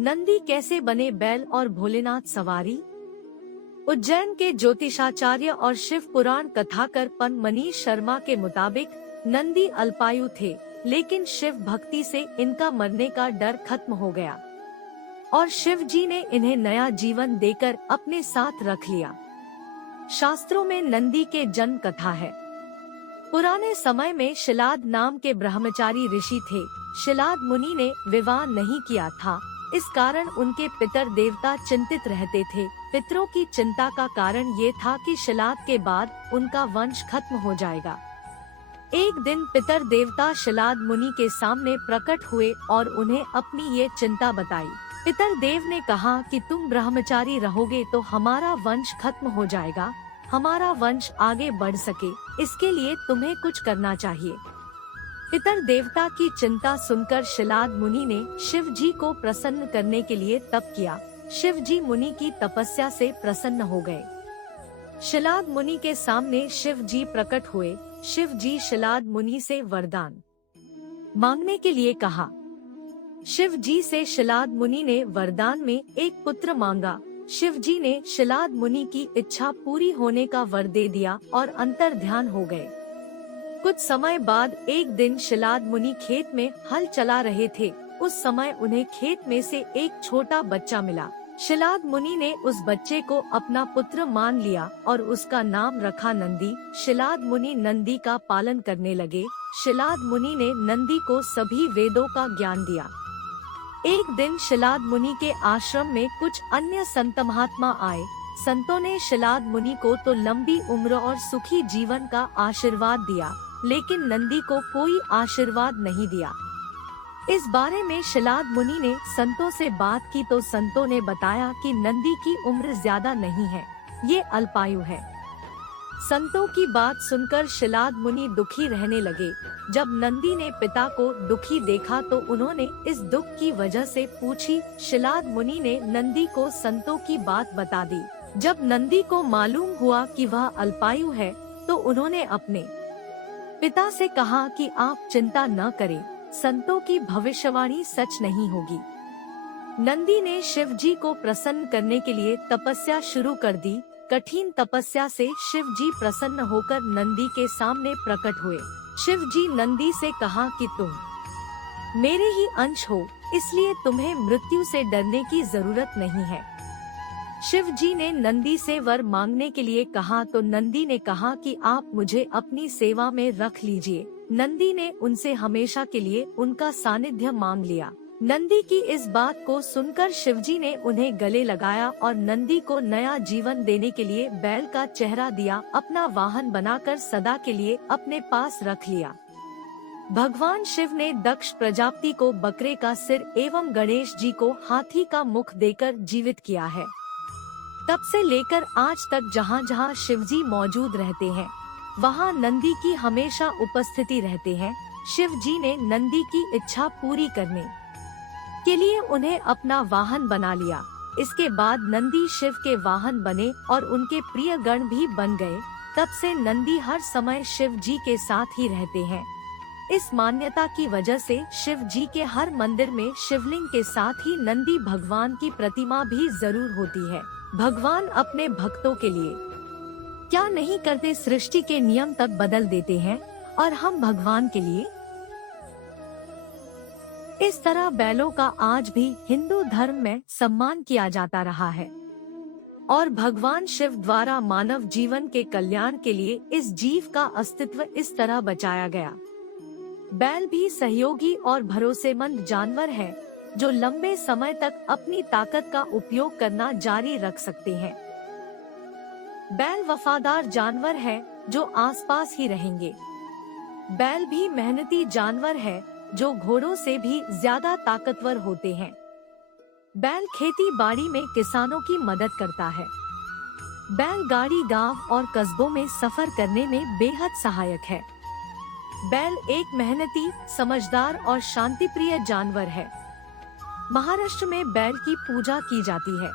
नंदी कैसे बने बैल और भोलेनाथ सवारी। उज्जैन के ज्योतिषाचार्य और शिव पुराण कथाकर पन मनीष शर्मा के मुताबिक नंदी अल्पायु थे, लेकिन शिव भक्ति से इनका मरने का डर खत्म हो गया और शिव जी ने इन्हें नया जीवन देकर अपने साथ रख लिया। शास्त्रों में नंदी के जन्म कथा है। पुराने समय में शिलाद नाम के ब्रह्मचारी ऋषि थे। शिलाद मुनि ने विवाह नहीं किया था, इस कारण उनके पितर देवता चिंतित रहते थे। पितरों की चिंता का कारण ये था कि शिलाद के बाद उनका वंश खत्म हो जाएगा। एक दिन पितर देवता शिलाद मुनि के सामने प्रकट हुए और उन्हें अपनी ये चिंता बताई। पितर देव ने कहा कि तुम ब्रह्मचारी रहोगे तो हमारा वंश खत्म हो जाएगा। हमारा वंश आगे बढ़ सके, इसके लिए तुम्हें कुछ करना चाहिए। पितर देवता की चिंता सुनकर शिलाद मुनि ने शिव जी को प्रसन्न करने के लिए तप किया। शिव जी मुनि की तपस्या से प्रसन्न हो गए। शिलाद मुनि के सामने शिव जी प्रकट हुए। शिव जी शिलाद मुनि से वरदान मांगने के लिए कहा। शिव जी से शिलाद मुनि ने वरदान में एक पुत्र मांगा। शिव जी ने शिलाद मुनि की इच्छा पूरी होने का वर दे दिया और अंतर ध्यान हो गए। कुछ समय बाद एक दिन शिलाद मुनि खेत में हल चला रहे थे। उस समय उन्हें खेत में से एक छोटा बच्चा मिला। शिलाद मुनि ने उस बच्चे को अपना पुत्र मान लिया और उसका नाम रखा नंदी। शिलाद मुनि नंदी का पालन करने लगे। शिलाद मुनि ने नंदी को सभी वेदों का ज्ञान दिया। एक दिन शिलाद मुनि के आश्रम में कुछ अन्य संत महात्मा आए। संतों ने शिलाद मुनि को तो लंबी उम्र और सुखी जीवन का आशीर्वाद दिया, लेकिन नंदी को कोई आशीर्वाद नहीं दिया। इस बारे में शिलाद मुनि ने संतों से बात की तो संतों ने बताया कि नंदी की उम्र ज्यादा नहीं है, ये अल्पायु है। संतों की बात सुनकर शिलाद मुनि दुखी रहने लगे। जब नंदी ने पिता को दुखी देखा तो उन्होंने इस दुख की वजह से पूछी। शिलाद मुनि ने नंदी को संतों की बात बता दी। जब नंदी को मालूम हुआ कि वह अल्पायु है तो उन्होंने अपने पिता से कहा कि आप चिंता न करें, संतों की भविष्यवाणी सच नहीं होगी। नंदी ने शिव जी को प्रसन्न करने के लिए तपस्या शुरू कर दी। कठिन तपस्या से शिव जी प्रसन्न होकर नंदी के सामने प्रकट हुए। शिव जी नंदी से कहा कि तुम मेरे ही अंश हो, इसलिए तुम्हें मृत्यु से डरने की जरूरत नहीं है। शिव जी ने नंदी से वर मांगने के लिए कहा तो नंदी ने कहा कि आप मुझे अपनी सेवा में रख लीजिए। नंदी ने उनसे हमेशा के लिए उनका सानिध्य मांग लिया। नंदी की इस बात को सुनकर शिवजी ने उन्हें गले लगाया और नंदी को नया जीवन देने के लिए बैल का चेहरा दिया, अपना वाहन बनाकर सदा के लिए अपने पास रख लिया। भगवान शिव ने दक्ष प्रजापति को बकरे का सिर एवं गणेश जी को हाथी का मुख देकर जीवित किया है। तब से लेकर आज तक जहाँ जहाँ शिवजी मौजूद रहते हैं, वहाँ नंदी की हमेशा उपस्थिति रहते हैं। शिव जी ने नंदी की इच्छा पूरी करने के लिए उन्हें अपना वाहन बना लिया। इसके बाद नंदी शिव के वाहन बने और उनके प्रिय गण भी बन गए। तब से नंदी हर समय शिव जी के साथ ही रहते हैं। इस मान्यता की वजह से शिव जी के हर मंदिर में शिवलिंग के साथ ही नंदी भगवान की प्रतिमा भी जरूर होती है। भगवान अपने भक्तों के लिए क्या नहीं करते, सृष्टि के नियम तक बदल देते हैं और हम भगवान के लिए। इस तरह बैलों का आज भी हिंदू धर्म में सम्मान किया जाता रहा है और भगवान शिव द्वारा मानव जीवन के कल्याण के लिए इस जीव का अस्तित्व इस तरह बचाया गया। बैल भी सहयोगी और भरोसेमंद जानवर है जो लंबे समय तक अपनी ताकत का उपयोग करना जारी रख सकते हैं। बैल वफादार जानवर है जो आसपास ही रहेंगे। बैल भी मेहनती जानवर है जो घोड़ों से भी ज्यादा ताकतवर होते हैं। बैल खेती बाड़ी में किसानों की मदद करता है। बैलगाड़ी गांव और कस्बों में सफर करने में बेहद सहायक है। बैल एक मेहनती, समझदार और शांतिप्रिय जानवर है। महाराष्ट्र में बैल की पूजा की जाती है।